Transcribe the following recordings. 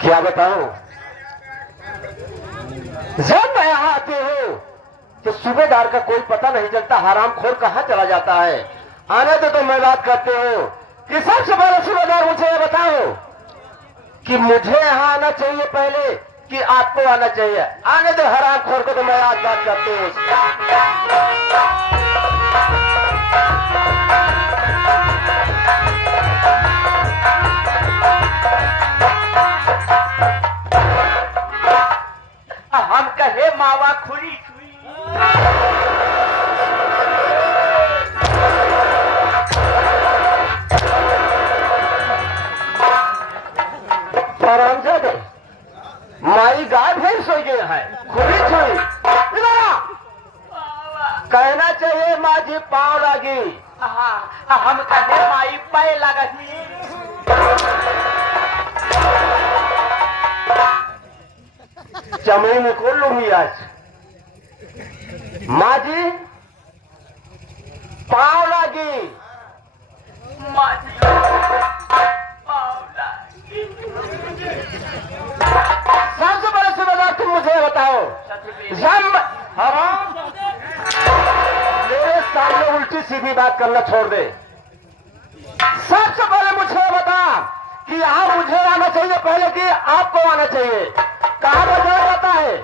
क्या बताऊं, जब मैं यहाँ आती हूँ तो सूबेदार का कोई पता नहीं चलता, हरामखोर कहाँ चला जाता है। आने तो मैं बात करती हूँ कि सबसे पहले सूबेदार मुझे ये बताओ कि मुझे यहाँ आना चाहिए पहले कि आपको आना चाहिए। आने दो हरामखोर को, तो मैं आज बात करती हूँ। हम कहे मावा खुरी दे माई गाय भैंस हो गई है, खुली छुई कहना चाहिए माँ जी पाँव लगी। हम कहे माई पैर लगती। चमड़ी में खोल लूंगी आज। माँ जी पाँव लगी। माँ जी पाँव लगी। सबसे बड़ा सूबेदार तुम मुझे बताओ, जब हराम मेरे सामने उल्टी सीधी बात करना छोड़ दे। सबसे पहले मुझे बता कि यहाँ मुझे आना चाहिए पहले कि आपको आना चाहिए। कहाँ पर जाता है,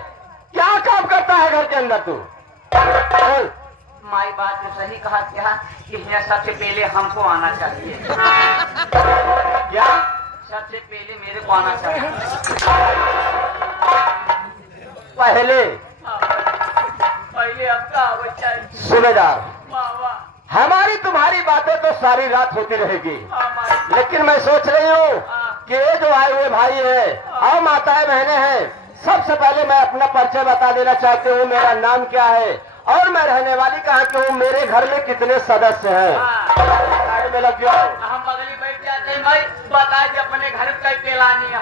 क्या काम करता है घर के अंदर तू? बोल। माई बात तो सही कहा क्या कि यहाँ सबसे पहले हमको आना चाहिए। क्या सबसे पहले मेरे को आना चाहिए। पहले पहले आपका आवाज चाहिए। सूबेदार, मावा हमारी तुम्हारी बातें तो सारी रात होती रहेगी, लेकिन मैं सोच रही हूँ कि ये जो आए हुए भाई है और माताएं बहनें हैं, सबसे पहले मैं अपना परिचय बता देना चाहती हूँ। मेरा नाम क्या है और मैं रहने वाली कहाँ की हूँ, मेरे घर में कितने सदस्य हैं। में लग जाओ। हम बगली बैठ जाते हैं भाई, बता दे अपने घर का पेलानी है।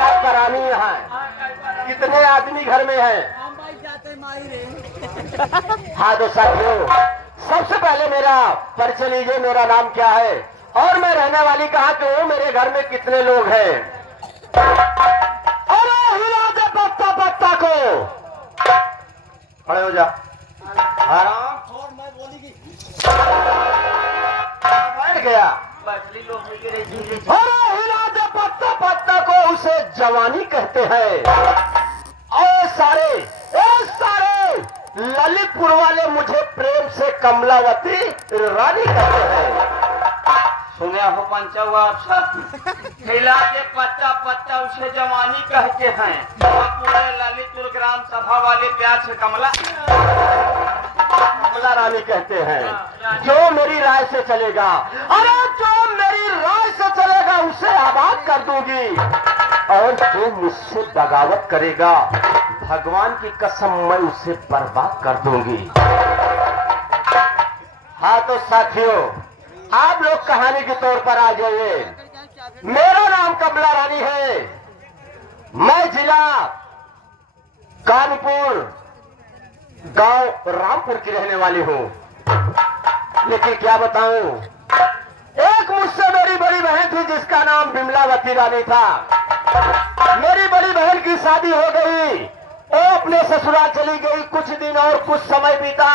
कब करानी है, कितने आदमी घर में हैं? हाँ तो साथियों, सबसे पहले मेरा परिचय लीजिए। मेरा नाम क्या है और मैं रहने वाली कहाँ की हूँ, मेरे घर में कितने लोग हैं? अरे हिला दे पत्ता पत्ता को, खड़े हो जा। आराम बैठ गया। बसली लोग अरे हिला दे पत्ता पत्ता को, उसे जवानी कहते हैं। और सारे ललितपुर वाले मुझे प्रेम से कमलावती रानी कहते हैं। सुने हो पंचवा हिला के पत्ता पत्ता उसे जवानी कहते हैं। पूरे ललितपुर ग्राम सभा वाले प्यार से कमला रानी कहते हैं। जो मेरी राय से चलेगा, अरे जो मेरी राय से चलेगा उसे आबाद कर दूंगी, और जो मुझसे बगावत करेगा भगवान की कसम मैं उसे बर्बाद कर दूंगी। हाँ तो साथियों, आप लोग कहानी के तौर पर आ जाइए। मेरा नाम कमला रानी है, मैं जिला कानपुर गांव रामपुर की रहने वाली हूँ। लेकिन क्या बताऊं, एक मुझसे मेरी बड़ी बहन थी जिसका नाम बिमलावती रानी था। मेरी बड़ी बहन की शादी हो गई, वो अपने ससुराल चली गई। कुछ दिन और कुछ समय बीता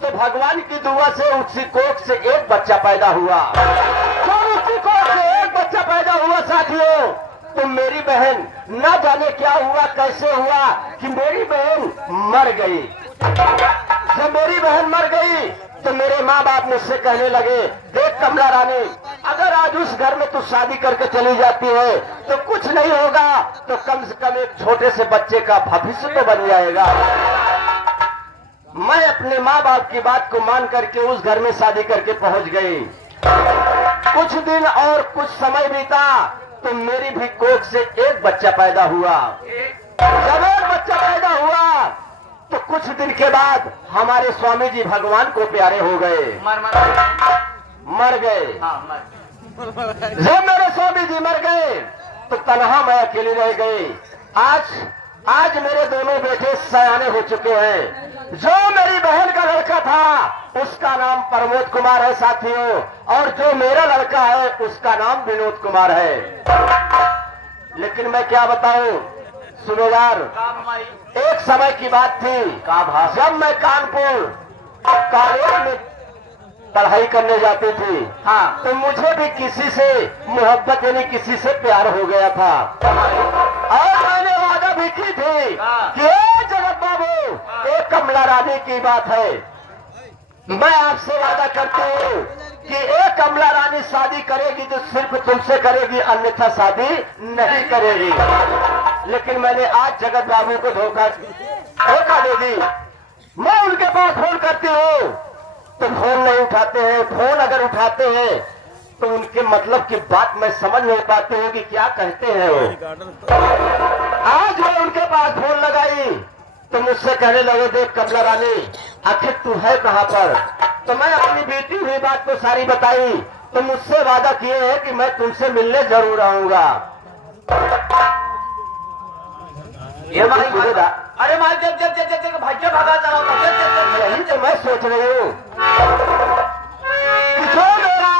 तो भगवान की दुआ से उसी कोख से एक बच्चा पैदा हुआ। तो उसी कोख से एक बच्चा पैदा हुआ साथियों, तो मेरी बहन न जाने क्या हुआ, कैसे हुआ कि मेरी बहन मर गई। जब मेरी बहन मर गई तो मेरे माँ बाप मुझसे कहने लगे, देख कमला रानी, अगर आज उस घर में तू शादी करके चली जाती है तो कुछ नहीं होगा, तो कम से कम एक छोटे से बच्चे का भविष्य तो बन जाएगा। मैं अपने माँ बाप की बात को मान करके उस घर में शादी करके पहुंच गई। कुछ दिन और कुछ समय बीता तो मेरी भी कोख से एक बच्चा पैदा हुआ। जब एक बच्चा पैदा हुआ तो कुछ दिन के बाद हमारे स्वामी जी भगवान को प्यारे हो गए, मर गए। जब मेरे स्वामी जी मर गए तो तन्हा मैं अकेली रह गई। आज आज मेरे दोनों बेटे सयाने हो चुके हैं। जो मेरी बहन का लड़का था उसका नाम प्रमोद कुमार है साथियों, और जो मेरा लड़का है उसका नाम विनोद कुमार है। लेकिन मैं क्या बताऊं, सुनो यार, काम माई एक समय की बात थी जब मैं कानपुर कॉलेज में पढ़ाई करने जाती थी। हाँ तो मुझे भी किसी से मोहब्बत यानी किसी से प्यार हो गया था, और मैंने वादा भी की थी कि ए जगत बाबू, एक कमला रानी की बात है, मैं आपसे वादा करती हूँ कि एक कमला रानी शादी करेगी तो सिर्फ तुमसे करेगी, अन्यथा शादी नहीं करेगी। लेकिन मैंने आज जगत बाबू को धोखा दे दी। मैं उनके पास फोन करती हूँ तो फोन नहीं उठाते हैं, फोन अगर उठाते हैं तो उनके मतलब की बात मैं समझ नहीं पाती हूँ कि क्या कहते हैं वो। आज मैं उनके पास फोन लगाई तो मुझसे कहने लगे, देख कमला रानी, आखिर तू है कहाँ पर? तो मैं अपनी बीती हुई बात को सारी बताई। तो मुझसे वादा किए हैं कि मैं तुमसे मिलने जरूर आऊंगा। ये माई अरे माई जब जब जब जब भैया भागा चला था, यही तो मैं सोच रही हूँ कि जो मेरा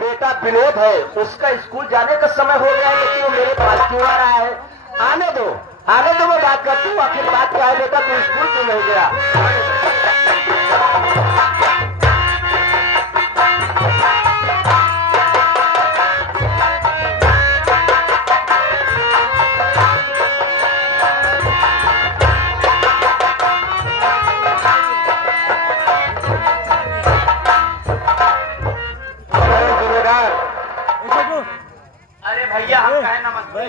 बेटा विनोद है उसका स्कूल जाने का समय हो गया है, लेकिन वो मेरे पास क्यों आ रहा है? आने दो मैं बात करती हूँ। आखिर बात क्या है बेटा, तू स्कूल क्यों नहीं गया? अरे भैया हम कहे नमस्ते।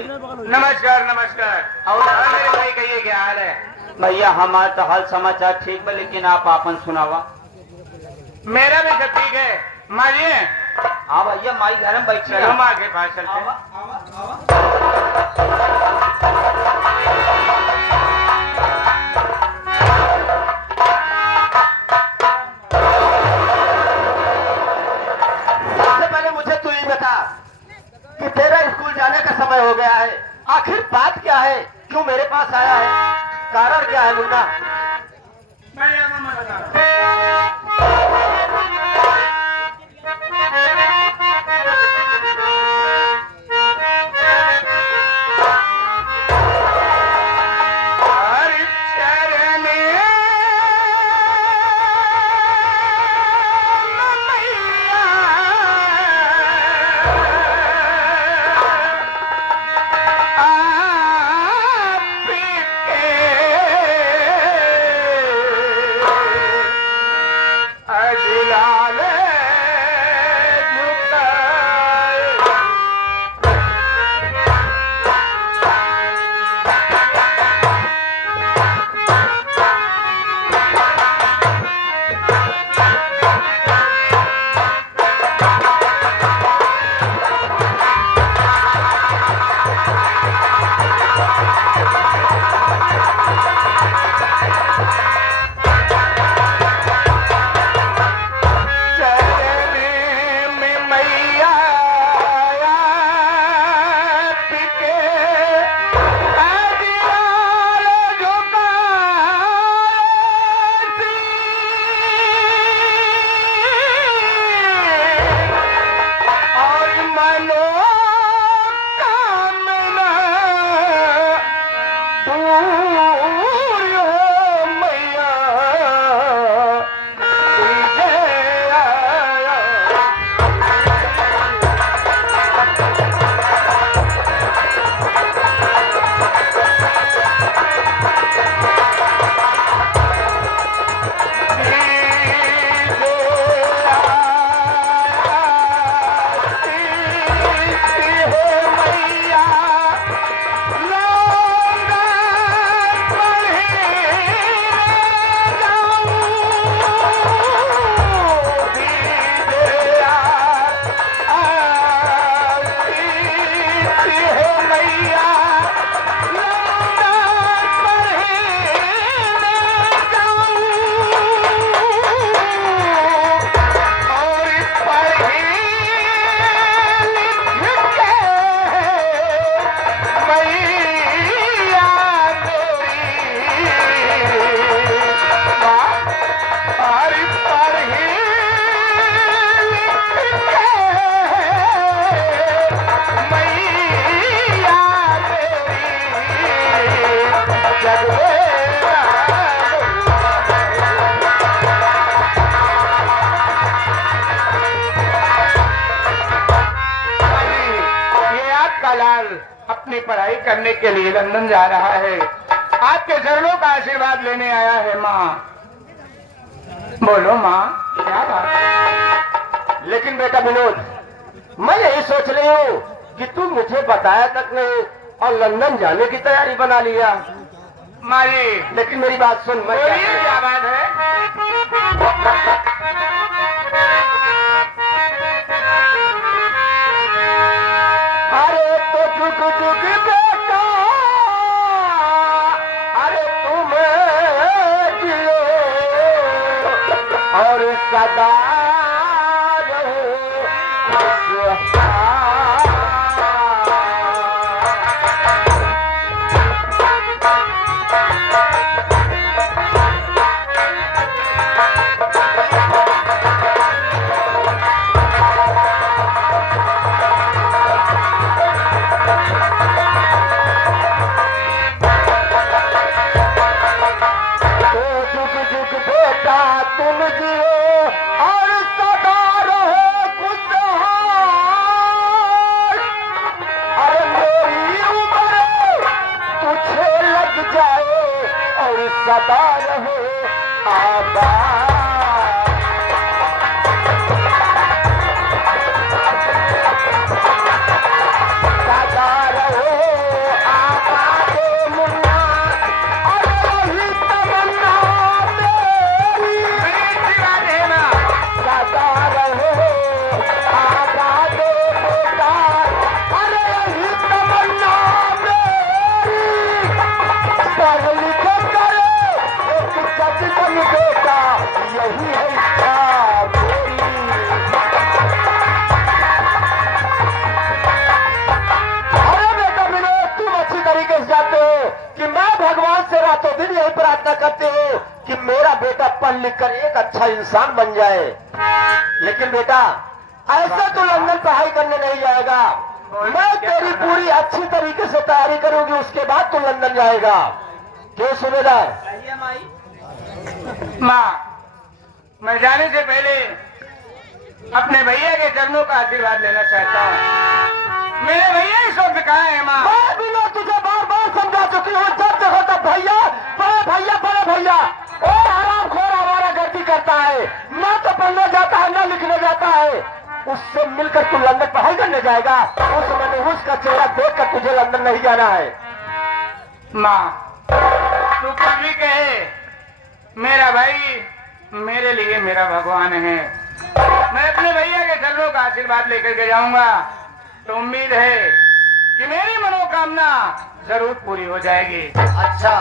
नमस्कार नमस्कार। और मेरे भाई कहिए क्या हाल है? भैया हमारा तो हाल समाचार ठीक है, लेकिन आप आपन सुनावा। मेरा भी सब ठीक है। मारिए हाँ भैया माई घर में बैठी चलो माँ के पास चलते आवा, हैं। आवा, आवा। सबसे पहले मुझे तू ये बता कि तेरा स्कूल जाने का समय हो गया है, आखिर बात क्या है? क्यों मेरे पास आया है? कारण क्या है मुन्ना? मैं ये मामा बता रहा हूँ। अपनी पढ़ाई करने के लिए लंदन जा रहा है। आपके चरणों का आशीर्वाद लेने आया है माँ। बोलो माँ, क्या बात? लेकिन बेटा विनोद, मैं यही सोच रही हूँ कि तू मुझे बताया तक नहीं और लंदन जाने की तैयारी बना लिया। माँ जी, लेकिन मेरी बात सुन, मैं क्या बोलिए, क्या बात है? अरे तो जुग जुग बेटा, अरे तुम जियो और सदा रहो खुशहाल। तुम जियो और सदा रहो खुशहाल। अरे मेरी उम्र तुझे लग जाए और सदा रहो आबाद। सदा रहो आबाद मुन्ना, और वही तमन्ना सदा रहो आबाद बेटा, अरे यही तमन्ना मेरी। पढ़ लिख कर एक जज बन बेटा, यही है इच्छा मेरी। अरे बेटा विनोद, तुम अच्छी तरीके से जानते हो कि मैं भगवान से रातों दिन यही प्रार्थना करती हूँ कि मेरा बेटा पढ़ लिख कर एक अच्छा इंसान बन जाए। लेकिन बेटा, ऐसा तो लंदन पढ़ाई करने नहीं जाएगा। मैं तेरी पूरी अच्छी तरीके से तैयारी करूंगी, उसके बाद तू लंदन जाएगा। क्यों सूबेदार? कहिए माई। माँ, मैं जाने से पहले अपने भैया के चरणों का आशीर्वाद लेना चाहता हूँ। मेरे भैया इस वक्त कहाँ है माँ? मैं बिना तुझे बार बार समझा चुकी हूँ, जब देखो तब भैया बड़े भैया बड़े भैया। ओ हरामखोर आवारा गर्दी करता है, ना तो पढ़ने जाता है ना लिखने जाता है। उससे मिलकर तू लंदन पढ़ाई करने जाएगा? उस मनहूस का चेहरा देखकर तुझे लंदन नहीं जाना है। माँ, तू कुछ भी कहे, मेरा भाई मेरे लिए मेरा भगवान है। मैं अपने भैया के चरणों का आशीर्वाद लेकर के जाऊंगा, तो उम्मीद है कि मेरी मनोकामना जरूर पूरी हो जाएगी। अच्छा,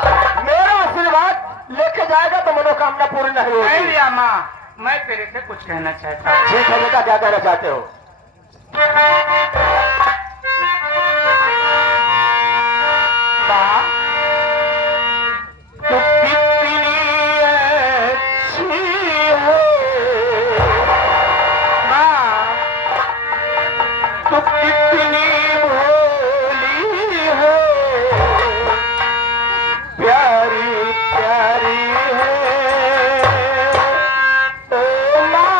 मेरा आशीर्वाद लेके जाएगा तो मनोकामना पूरी नहीं नहीं होगी। लिया माँ, मैं तेरे से कुछ कहना चाहता हूँ। ठीक है बेटा, क्या कहना चाहते हो? माँ, तू कितनी अच्छी हो। माँ, तू कितनी भोली हो, प्यारी प्यारी है ओ माँ।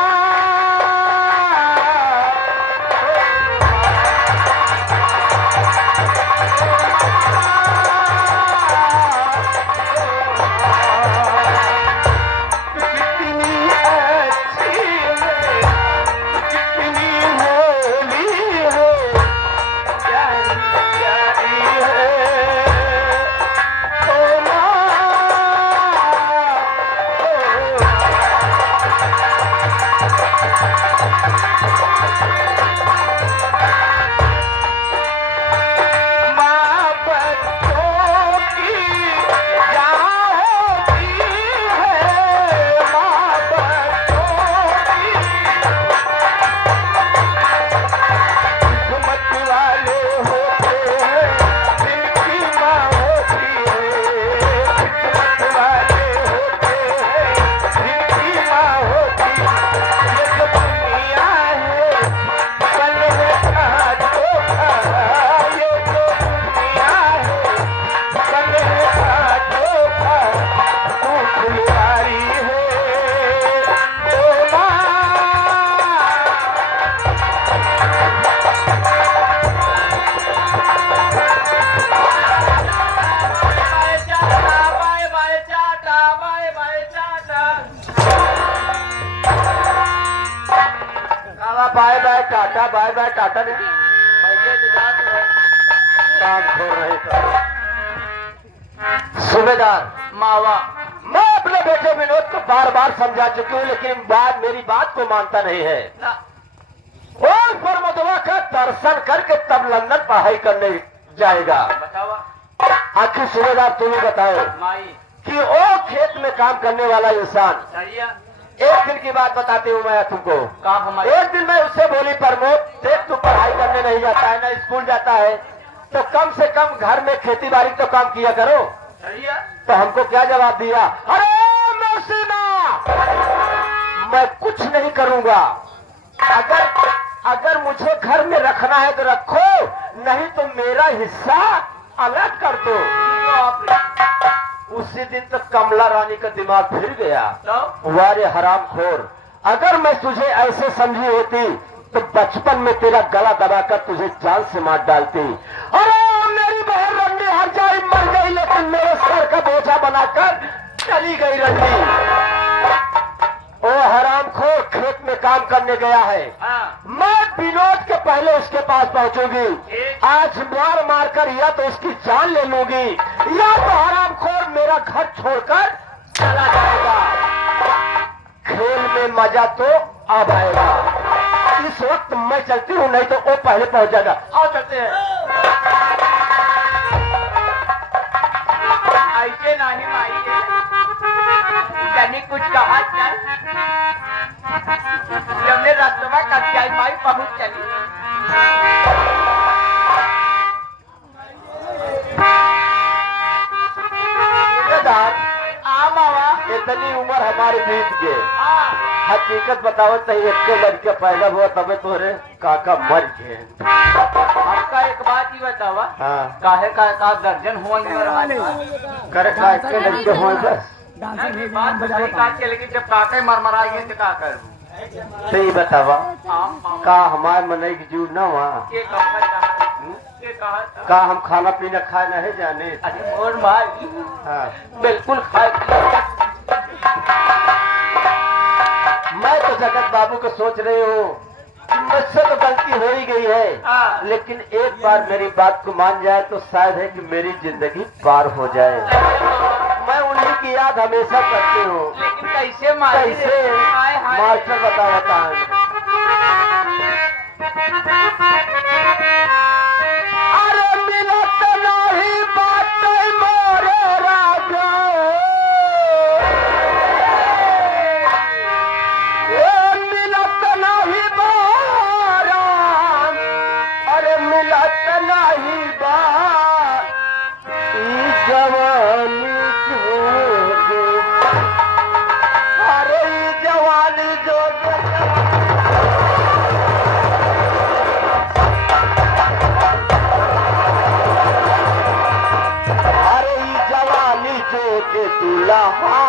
बाय बाय टाटा नहीं काम छोड़ रहे थे। सूबेदार मावा मैं अपने बेटे विनोद को बार बार समझा चुकी हूँ, लेकिन मेरी बात को मानता नहीं है। ना और परमदवा का दर्शन करके तब लंदन पढ़ाई करने जाएगा। बतावा आखिर सूबेदार तुम ही बताओ माई कि वो खेत में काम करने वाला इंसान, सरिया एक दिन की बात बताती हूँ मैं तुमको। का हमारे एक दिन मैं उससे बोली, प्रमोद देख तू पढ़ाई करने नहीं जाता है, ना स्कूल जाता है, तो कम से कम घर में खेती बाड़ी तो काम किया करो। सरिया तो हमको क्या जवाब दिया, अरे मौसी माँ मैं कुछ नहीं करूंगा, अगर मुझे घर में रखना है तो रखो, नहीं तो मेरा हिस्सा अलग कर दो। उसी दिन तक कमला रानी का दिमाग फिर गया। तो वारे हरामखोर, अगर मैं तुझे ऐसे समझी होती तो बचपन में तेरा गला दबाकर तुझे जान से मार डालती। अरे मेरी बहन रंडी हर जाए मर गई, लेकिन मेरे सर का बोझा बनाकर चली गई रंडी। ओ हरामखोर खेत में काम करने गया है, हाँ मैं विनोद के पहले उसके पास पहुंचूंगी। ठीक। आज मार मार कर या तो उसकी जान ले लूंगी, या तो हरामखोर मेरा घर छोड़कर चला जाएगा। खेल में मजा तो अब आएगा। इस वक्त मैं चलती हूँ, नहीं तो वो पहले पहुंच जाएगा। आओ चलते हैं। ऐसे नहीं माई जानी कुछ कहा चल जमने रास्ता कट जाए माई पहुंच चली। सूबेदार, आ मावा इतनी उम्र हमारी बीत गई, हाँ हकीकत बताओ तो एक लड़के पैदा हुआ तबे तोरे काका मर गए। आपका एक बात ही बतावा हाँ काहे का दर्जन हुआ करे का एक लड़के हुए बस। बात तो सही कहा कि लेकिन जब काके मरमराइए तो का करूं सही बतावा, हाँ का हमारे मनई की जीव न वहाँ के कहा का हम खाना पीना खाए नहीं जाने। अरे मोर माई हाँ बिल्कुल खाए मैं तो जगत बाबू को सोच रही हूँ कि मुझसे तो गलती हो ही गई है, हाँ। लेकिन एक बार मेरी बात को मान जाए तो शायद है कि मेरी जिंदगी पार हो जाए। मैं उन्हीं की याद हमेशा करती हूँ। लेकिन कैसे मारी कैसे हाय हाय मास्टर बता अरे मिलत नहीं बात मोरे राजा, मिलत नहीं बारा, अरे मिलत नहीं बात जवानी जोगे, अरे जवानी जोगे। अरे जवानी जोगे दुल्हा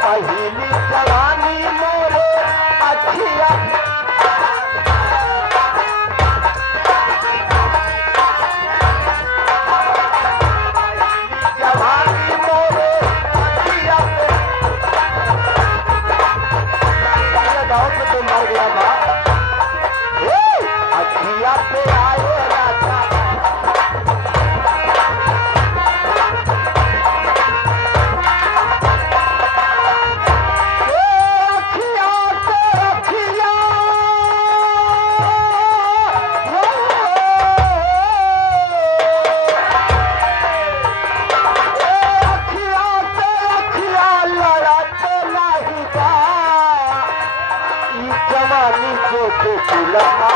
पहली जवानी मोरे अखिया जवानी मोरे अखिया पे गाँव पे तो मर गया बा अखिया पे आए राजा जवानी जो के दुल्हा